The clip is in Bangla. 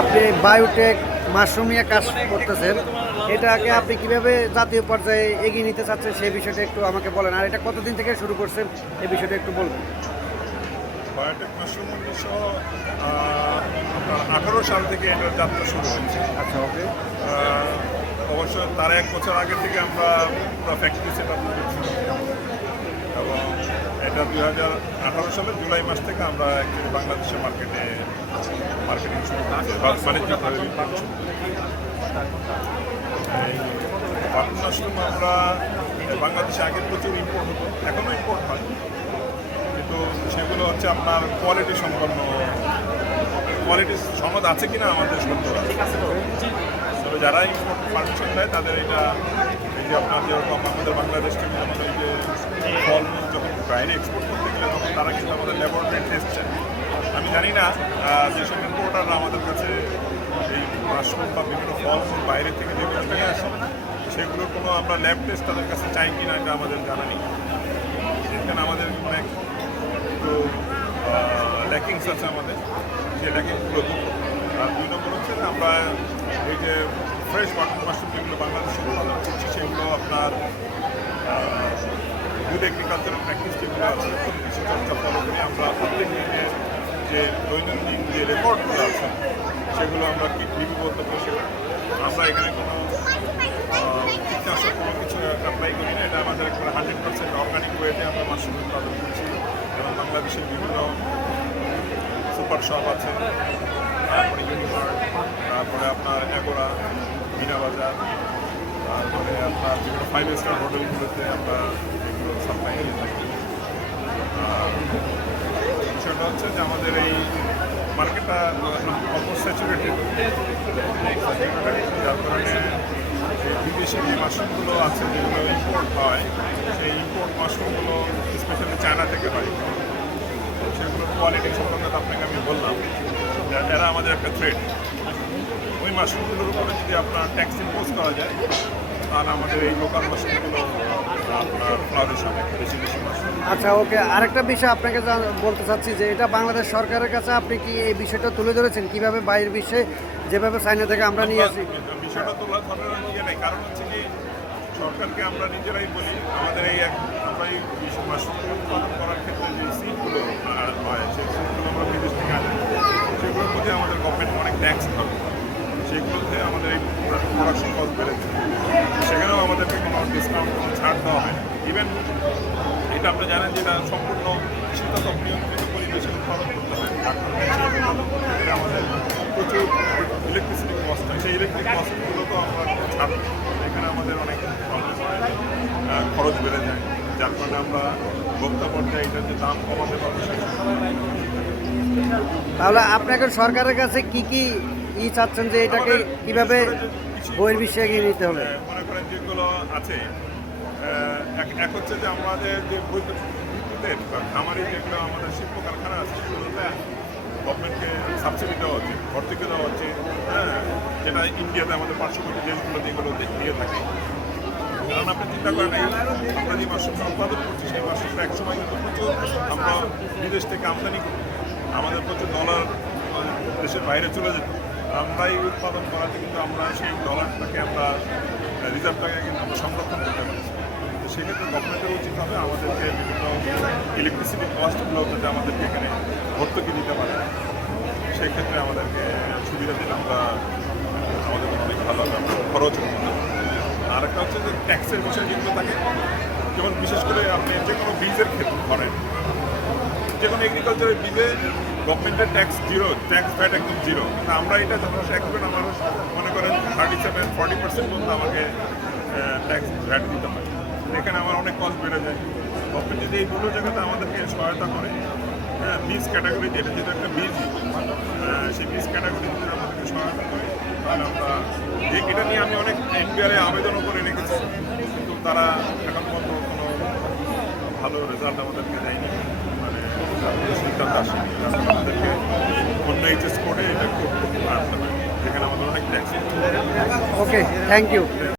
আপনি বায়োটেক মাশরুম নিয়ে কাজ করতেছেন, এটাকে আপনি কিভাবে জাতীয় পর্যায়ে এগিয়ে নিতে চাচ্ছেন সেই বিষয়টা একটু আমাকে বলেন। আর এটা কতদিন থেকে শুরু করছেন এই বিষয়টা একটু বলবেন। বায়োটেক মাশরুম 1918 সাল থেকে এটার যাত্রা শুরু হয়েছে। আচ্ছা, ওকে। অবশ্য তার 1 বছর আগে থেকে আমরা পুরো ফ্যাক্টরি সেট আপ করছিলাম এবং এটা 2018 সালের জুলাই মাস থেকে আমরা অ্যাকচুয়ালি বাংলাদেশের মার্কেটিং শুরু করছি, বাণিজ্যিকভাবে বিপণন শুরু করি। এই বায়োটেক মাশরুম আমরা বাংলাদেশে আগে প্রচুর ইম্পোর্ট হতো, এখনও ইম্পোর্ট হয়, কিন্তু সেগুলো হচ্ছে আপনার কোয়ালিটি সম্পন্ন, কোয়ালিটির সনদ আছে কিনা আমাদের সন্দেহ আছে। তবে যারা ইম্পোর্ট পারমিশন দেয় তাদের এটা এই যে আপনার যেরকম আমাদের বাংলাদেশ থেকে যেমন ওই যে ফলমূল যখন বাইরে এক্সপোর্ট করতে গেলে তখন তারা কিন্তু আমাদের ল্যাবরেটরি টেস্ট চায়। আমি জানি না যেসব ইম্পোর্টাররা আমাদের কাছে এই মাশরুম বা বিভিন্ন ফলমূল বাইরে থেকে যেগুলো নিয়ে আসে সেগুলোর কোনো আমরা ল্যাব টেস্ট তাদের কাছে চাই কিনা এটা আমাদের জানা নেই। এখানে আমাদের অনেক একটু ল্যাকিংস আছে আমাদের, যে ল্যাকিংসগুলো দূর করতে হবে। আর 2 নম্বর হচ্ছে যে আমরা এই যে ফ্রেশ বায়োটেক মাশরুম যেগুলো বাংলাদেশে উৎপাদন করছি সেগুলো আপনার গুড এগ্রিকালচারাল প্র্যাকটিস যেগুলো আছে কৃষি চর্চা ফলো করে আমরা প্রত্যেক দিনের যে দৈনন্দিন যে রেকর্ডগুলো আছে সেগুলো আমরা লিপিবদ্ধ করে সেটা আমরা এখানে কোনো কীটনাশক কোনো কিছু অ্যাপ্লাই করি না। এটা আমাদের একটা 100% অর্গানিক ওয়েতে আমরা মাশরুম উৎপাদন করছি এবং বাংলাদেশের বিভিন্ন সুপার শপ আছে, তারপরে ইউনিমার্ট, তারপরে আপনার এগোরা, মিনা বাজার, তারপরে আপনার বিভিন্ন 5 স্টার হোটেলগুলোতে আমরা এগুলো সাপ্লাই দিয়ে থাকি। বিষয়টা হচ্ছে যে আমাদের এই মার্কেটটা অলমোস্ট স্যাচুরেটেড, যার কারণে বিদেশি যে মাশরুমগুলো আছে যেগুলো ইম্পোর্ট হয় সেই ইম্পোর্ট মাশরুমগুলো স্পেশালি চায়না থেকে হয়, সেগুলোর কোয়ালিটি সম্পর্কে আপনাকে আমি বললাম এরা আমাদের একটা থ্রেট। ওই মাশরুমগুলোর উপরে যদি আপনার ট্যাক্স ইম্পোজ করা যায় তাহলে আমাদের এই লোকাল মাশরুমগুলো আপনার ফ্লারিশ হবে, বেশি মাশরুম। আচ্ছা, ওকে। আরেকটা বিষয় আপনাকে বলতে চাচ্ছি যে এটা বাংলাদেশ সরকারের কাছে আপনি কি এই বিষয়টা তুলে ধরেছেন কিভাবে বাইরের বিশ্বে যেভাবে চায়না থেকে আমরা নিয়ে আসি? বিষয়টা তোলা ধরার ইয়ে নেই, কারণ হচ্ছে কি সরকারকে আমরা নিজেরাই বলি আমাদের এই আমরা এই মাশরুম উৎপাদন করার ক্ষেত্রে যে সিডগুলো হয় সেই সিডগুলো আমরা বিদেশ থেকে আনি, সেগুলোর প্রতি আমাদের গভর্নমেন্ট অনেক ট্যাক্স হবে, সেগুলোতে আমাদের এই প্রোডাকশন কস্ট বেড়েছে, সেখানেও আমাদেরকে কোনো ডিসকাউন্ট কোনো ছাড় দেওয়া হয় না। ইভেন এটা আপনি জানেন যে এটা সম্পূর্ণ শীততাপ নিয়ন্ত্রিত পরিবেশে উৎপাদন করতে হয়, আমাদের প্রচুর ইলেকট্রিসিটি কস্ট হয়, সেই ইলেকট্রিক কস্টগুলো তো আমরা ছাড়, এখানে আমাদের অনেক খরচ বেড়ে যায়, যার কারণে আমরা ভোক্তা পর্যায়ে এটার যে দাম কমাতে পারবো। তাহলে আপনাকে সরকারের কাছে কি কি চাচ্ছেন যে এটাকে কিভাবে বহির্বিশ্বে এগিয়ে নিতে হবে? মনে করেন যেগুলো আছে, এক হচ্ছে যে আমাদের যে বিদ্যুতের বা খামারি যেগুলো আমাদের শিল্প কারখানা আছে সেগুলোতে গভর্নমেন্টকে সাবসিডি দেওয়া হচ্ছে, ভর্তুকি দেওয়া হচ্ছে, হ্যাঁ, যেটা ইন্ডিয়াতে আমাদের পার্শ্ববর্তী দেশগুলো যেগুলো দিয়ে থাকে। কারণ আপনি চিন্তা করেন আমরা যে মাশরুমটা উৎপাদন করছি সেই মাশরুমটা একসময় কিন্তু প্রচুর আমরা বিদেশ থেকে আমদানি করি, আমাদের প্রচুর ডলার দেশের বাইরে চলে যেত, আমরাই উৎপাদন করাতে কিন্তু আমরা সেই ডলারটাকে আমরা রিজার্ভটাকে কিন্তু আমরা সংরক্ষণ করতে পারছি। তো সেক্ষেত্রে গভর্নমেন্টের উচিত হবে আমাদেরকে বিভিন্ন ইলেকট্রিসিটি কস্টগুলো যাতে আমাদেরকে এখানে ভর্তুকি দিতে পারে, সেই ক্ষেত্রে আমাদেরকে সুবিধা দিলে আমরা আমাদের অনেক ভালো হবে, আমরা খরচ করতে পারি। আর একটা হচ্ছে যে ট্যাক্সের বিষয় যেগুলো থাকে, যেমন বিশেষ করে আপনি যে কোনো বীজের ক্ষেত্রে ধরেন, যে কোনো এগ্রিকালচারের বীজে গভর্নমেন্টের ট্যাক্স জিরো, ট্যাক্স ভ্যাট একদম জিরো, কিন্তু আমরা এটা যখন ট্যাক্স ভ্যাট আমার মনে করেন 37-40% পর্যন্ত আমাকে ট্যাক্স ভ্যাট দিতে হয়, এখানে আমার অনেক কস্ট বেড়ে যায়। গভর্নমেন্ট যদি এই দুটো জায়গাতে আমাদেরকে সহায়তা করে, হ্যাঁ, বীজ ক্যাটাগরি যেটা যেটা একটা বীজ, সেই বীজ ক্যাটাগরি যদি আমাদেরকে সহায়তা করে তাহলে আমরা এটা নিয়ে আমি অনেক এনপিআরে আবেদনও করে রেখেছি, কিন্তু তারা এখন পর্যন্ত কোনো ভালো রেজাল্ট আমাদেরকে দেয়নি, মানে সিদ্ধান্ত আসেনি। আমাদেরকে অন্য এইচএস করে এটা করতে পারতে পারি, যেখানে আমাদের অনেক ট্যাক্স। Okay, thank you.